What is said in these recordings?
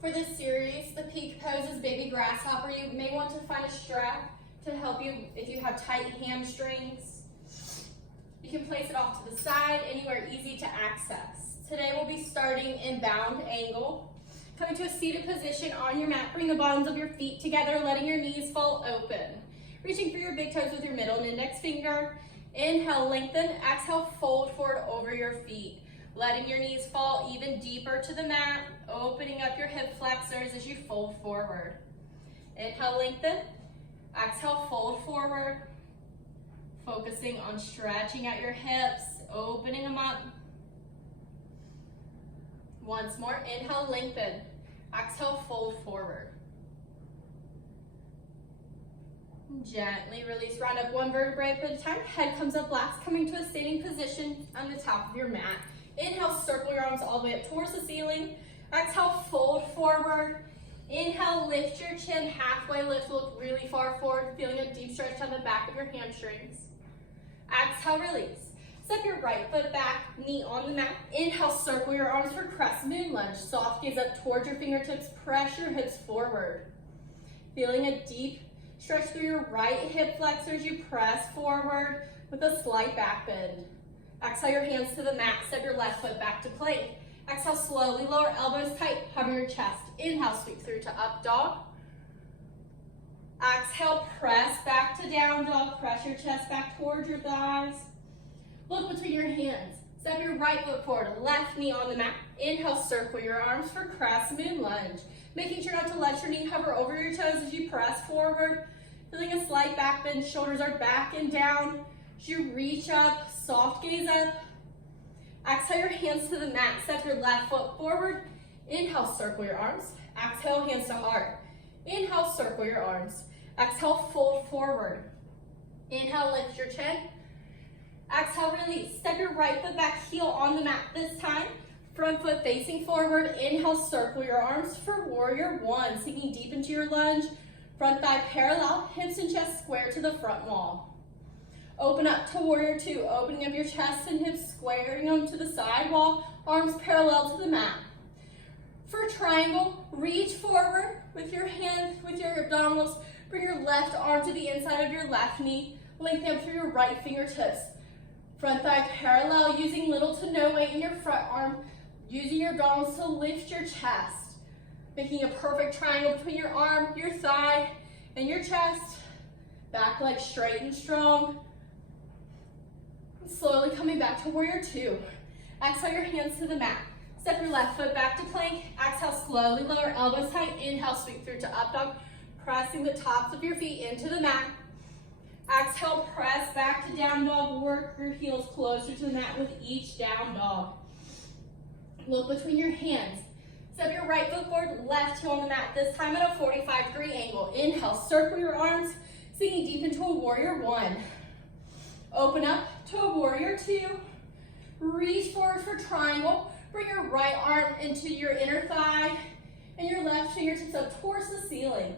For this series, the peak pose is baby grasshopper. You may want to find a strap to help you if you have tight hamstrings. You can place it off to the side, anywhere easy to access. Today we'll be starting in bound angle. Coming to a seated position on your mat, bring the bottoms of your feet together, letting your knees fall open. Reaching for your big toes with your middle and index finger. Inhale, lengthen. Exhale, fold forward over your feet. Letting your knees fall even deeper to the mat, opening up your hip flexors as you fold forward. Inhale, lengthen. Exhale, fold forward. Focusing on stretching out your hips, opening them up. Once more, inhale, lengthen. Exhale, fold forward. Gently release, round up one vertebrae at a time. Head comes up last, coming to a standing position on the top of your mat. Inhale, circle your arms all the way up towards the ceiling. Exhale, fold forward. Inhale, lift your chin, halfway lift, look really far forward, feeling a deep stretch down the back of your hamstrings. Exhale, release. Step your right foot back, knee on the mat. Inhale, circle your arms for crescent moon lunge. Soft gaze up towards your fingertips, press your hips forward. Feeling a deep stretch through your right hip flexors, you press forward with a slight back bend. Exhale your hands to the mat, step your left foot back to plank. Exhale, slowly lower elbows tight, hover your chest. Inhale, sweep through to up dog. Exhale, press back to down dog, press your chest back towards your thighs. Look between your hands. Step your right foot forward, left knee on the mat. Inhale, circle your arms for crescent moon lunge. Making sure not to let your knee hover over your toes as you press forward. Feeling a slight back bend, shoulders are back and down. As you reach up, soft gaze up. Exhale your hands to the mat, step your left foot forward. Inhale, circle your arms. Exhale, hands to heart. Inhale, circle your arms. Exhale, fold forward. Inhale, lift your chin. Exhale, release. Step your right foot back, heel on the mat this time. Front foot facing forward. Inhale, circle your arms for warrior one. Sinking deep into your lunge. Front thigh parallel, hips and chest square to the front wall. Open up to warrior two, opening up your chest and hips, squaring them to the side wall, arms parallel to the mat. For triangle, reach forward with your hands, with your abdominals. Bring your left arm to the inside of your left knee. Lengthen up through your right fingertips. Front thigh parallel, using little to no weight in your front arm. Using your abdominals to lift your chest. Making a perfect triangle between your arm, your thigh, and your chest. Back leg straight and strong. Slowly coming back to warrior two. Exhale your hands to the mat. Step your left foot back to plank. Exhale, slowly lower elbows tight. Inhale, sweep through to up dog. Pressing the tops of your feet into the mat. Exhale, press back to down dog. Work your heels closer to the mat with each down dog. Look between your hands. Step your right foot forward, left heel on the mat. This time at a 45-degree angle. Inhale, circle your arms, sinking deep into a warrior one. Open up to a warrior two. Reach forward for triangle. Bring your right arm into your inner thigh and your left fingertips up towards the ceiling.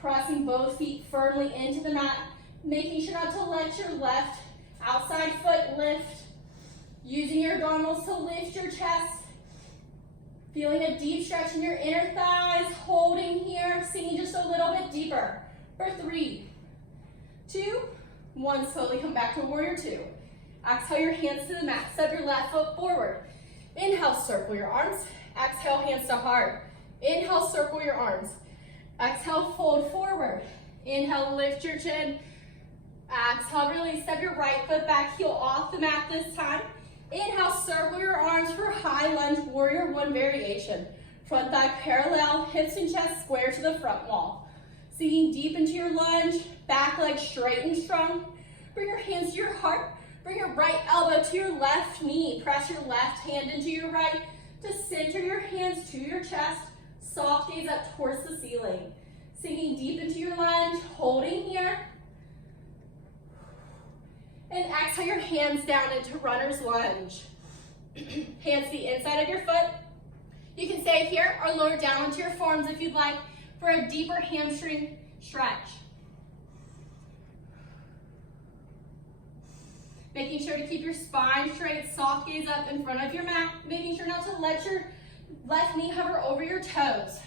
Pressing both feet firmly into the mat, making sure not to let your left outside foot lift. Using your abdominals to lift your chest. Feeling a deep stretch in your inner thighs, holding here, sinking just a little bit deeper. For 3, 2, 1, slowly come back to warrior two. Exhale your hands to the mat, step your left foot forward. Inhale, circle your arms. Exhale, hands to heart. Inhale, circle your arms. Exhale, fold forward. Inhale, lift your chin. Exhale, release, step your right foot back, heel off the mat this time. Inhale, circle your arms for high lunge, warrior one variation. Front thigh parallel, hips and chest square to the front wall. Sinking deep into your lunge, back leg straight and strong. Bring your hands to your heart. Bring your right elbow to your left knee. Press your left hand into your right to center your hands to your chest. Soft gaze up towards the ceiling. Sinking deep into your lunge, holding here. And exhale your hands down into runner's lunge. Hands to the inside of your foot. You can stay here or lower down into your forearms if you'd like for a deeper hamstring stretch. Making sure to keep your spine straight, soft gaze up in front of your mat. Making sure not to let your Left knee hover over your toes.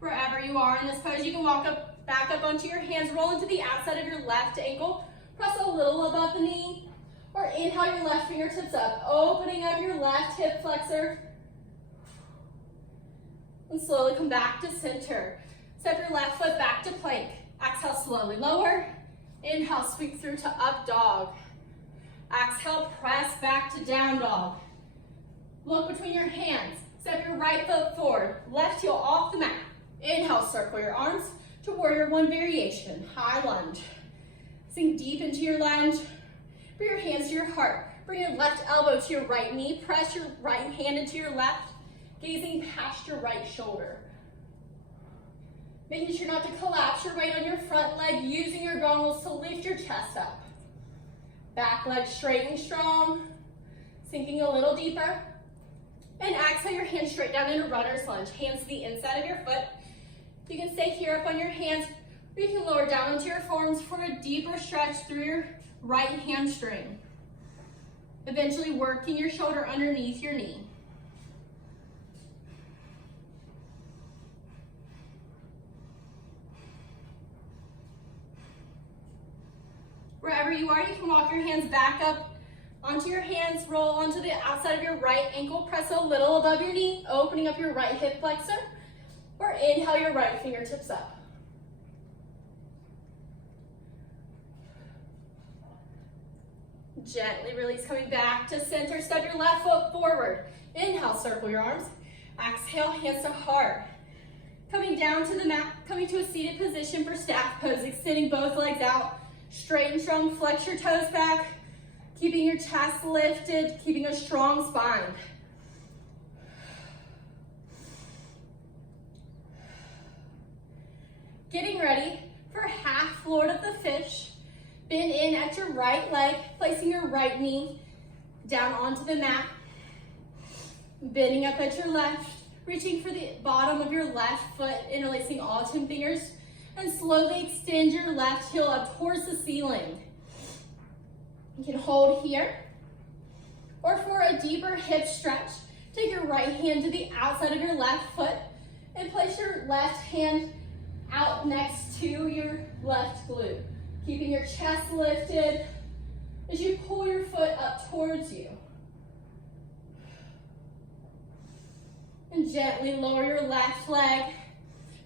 Wherever you are in this pose, you can walk up, back up onto your hands, roll into the outside of your left ankle, press a little above the knee, or inhale your left fingertips up, opening up your left hip flexor, and slowly come back to center. Step your left foot back to plank. Exhale, slowly lower. Inhale, sweep through to up dog. Exhale, press back to down dog. Look between your hands. Step your right foot forward, left heel off the mat. Inhale, circle your arms to warrior one variation, high lunge. Sink deep into your lunge. Bring your hands to your heart. Bring your left elbow to your right knee. Press your right hand into your left, gazing past your right shoulder. Making sure not to collapse your weight on your front leg, using your abdominals to lift your chest up. Back leg straight and strong, sinking a little deeper. And exhale your hands straight down into runner's lunge. Hands to the inside of your foot. You can stay here up on your hands, or you can lower down into your forearms for a deeper stretch through your right hamstring. Eventually working your shoulder underneath your knee. Wherever you are, you can walk your hands back up onto your hands, roll onto the outside of your right ankle, press a little above your knee, opening up your right hip flexor, or inhale your right fingertips up. Gently release, coming back to center. Step your left foot forward. Inhale, circle your arms. Exhale, hands to heart. Coming down to the mat, coming to a seated position for staff pose, extending both legs out. Straight and strong, flex your toes back, keeping your chest lifted, keeping a strong spine. Getting ready for half Lord of the Fish. Bend in at your right leg, placing your right knee down onto the mat. Bending up at your left, reaching for the bottom of your left foot, interlacing all 10 fingers. And slowly extend your left heel up towards the ceiling. You can hold here. Or for a deeper hip stretch, take your right hand to the outside of your left foot and place your left hand out next to your left glute. Keeping your chest lifted as you pull your foot up towards you. And gently lower your left leg.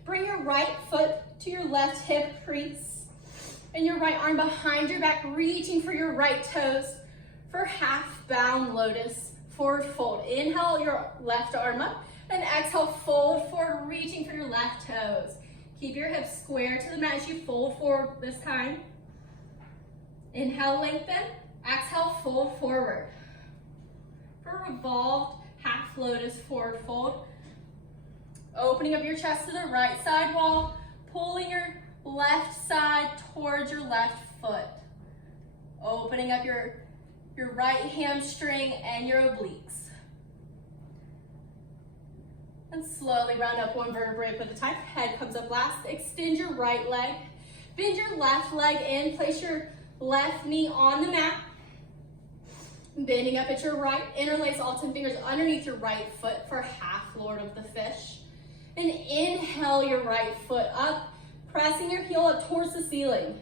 Bring your right foot to your left hip crease and your right arm behind your back, reaching for your right toes for half bound lotus, forward fold. Inhale your left arm up and exhale, fold forward, reaching for your left toes. Keep your hips square to the mat as you fold forward this time. Inhale, lengthen. Exhale, fold forward. For revolved half lotus, forward fold. Opening up your chest to the right side wall, pulling your left side towards your left foot. Opening up your right hamstring and your obliques. And slowly round up one vertebrae at a time. Head comes up last. Extend your right leg. Bend your left leg in. Place your left knee on the mat. Bending up at your right. Interlace all 10 fingers underneath your right foot for half Lord of the Fish. And inhale your right foot up, pressing your heel up towards the ceiling.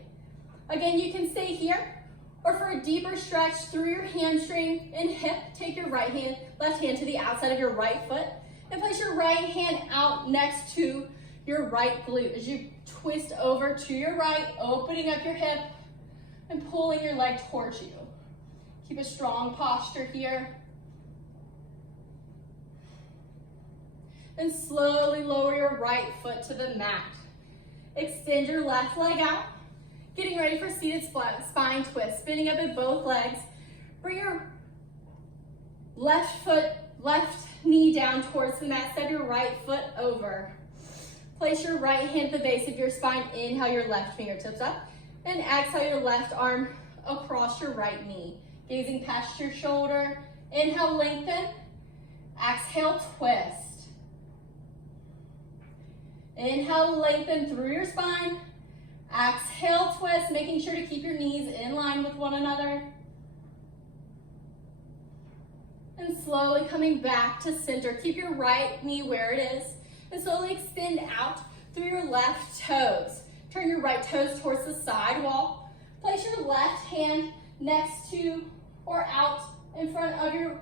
Again, you can stay here, or for a deeper stretch through your hamstring and hip, take your left hand to the outside of your right foot, and place your right hand out next to your right glute as you twist over to your right, opening up your hip and pulling your leg towards you. Keep a strong posture here. And slowly lower your right foot to the mat. Extend your left leg out. Getting ready for seated spine twist. Spinning up at both legs. Bring your left knee down towards the mat. Step your right foot over. Place your right hand at the base of your spine. Inhale your left fingertips up. And exhale your left arm across your right knee. Gazing past your shoulder. Inhale, lengthen. Exhale, twist. Inhale, lengthen through your spine. Exhale, twist, making sure to keep your knees in line with one another. And slowly coming back to center. Keep your right knee where it is. And slowly extend out through your left toes. Turn your right toes towards the side wall. Place your left hand next to or out in front of your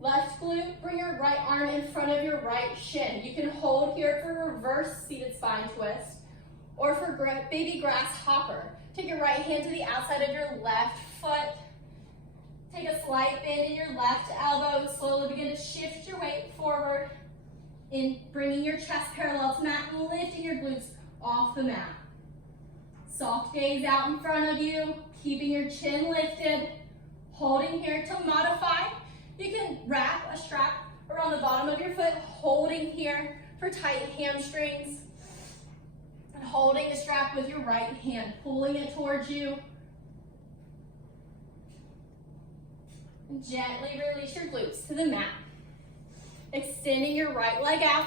left glute. Bring your right arm in front of your right shin. You can hold here for reverse seated spine twist or for baby grasshopper. Take your right hand to the outside of your left foot. Take a slight bend in your left elbow and slowly begin to shift your weight forward in bringing your chest parallel to mat and lifting your glutes off the mat. Soft gaze out in front of you, keeping your chin lifted, holding here to modify. You can wrap a strap around the bottom of your foot, holding here for tight hamstrings, and holding the strap with your right hand, pulling it towards you. And gently release your glutes to the mat. Extending your right leg out.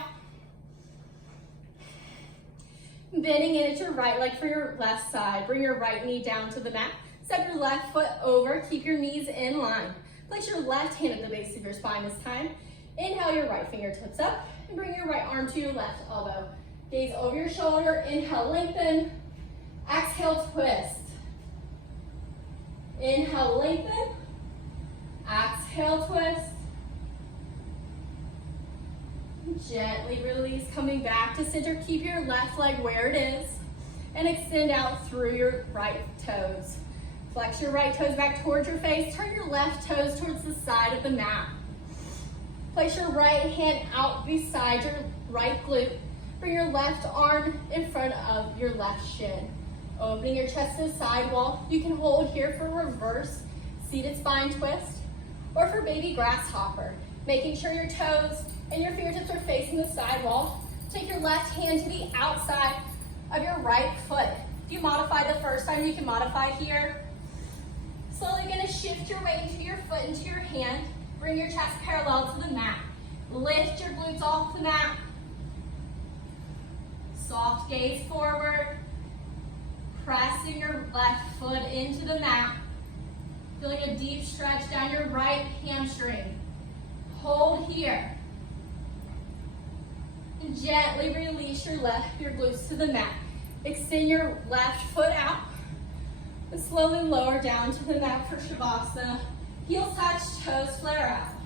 Bending into your right leg for your left side. Bring your right knee down to the mat. Step your left foot over. Keep your knees in line. Place your left hand at the base of your spine this time. Inhale your right fingertips up and bring your right arm to your left elbow. Gaze over your shoulder. Inhale, lengthen. Exhale, twist. Inhale, lengthen. Exhale, twist. Gently release, coming back to center. Keep your left leg where it is and extend out through your right toes. Flex your right toes back towards your face. Turn your left toes towards the side of the mat. Place your right hand out beside your right glute. Bring your left arm in front of your left shin. Opening your chest to the side wall. You can hold here for reverse seated spine twist or for baby grasshopper. Making sure your toes and your fingertips are facing the side wall. Take your left hand to the outside of your right foot. If you modify the first time, you can modify here. Slowly gonna shift your weight into your foot, into your hand. Bring your chest parallel to the mat. Lift your glutes off the mat. Soft gaze forward. Pressing your left foot into the mat. Feeling a deep stretch down your right hamstring. Hold here. And gently release your glutes to the mat. Extend your left foot out and slowly lower down to the mat for Shavasana. Heels touch, toes flare out.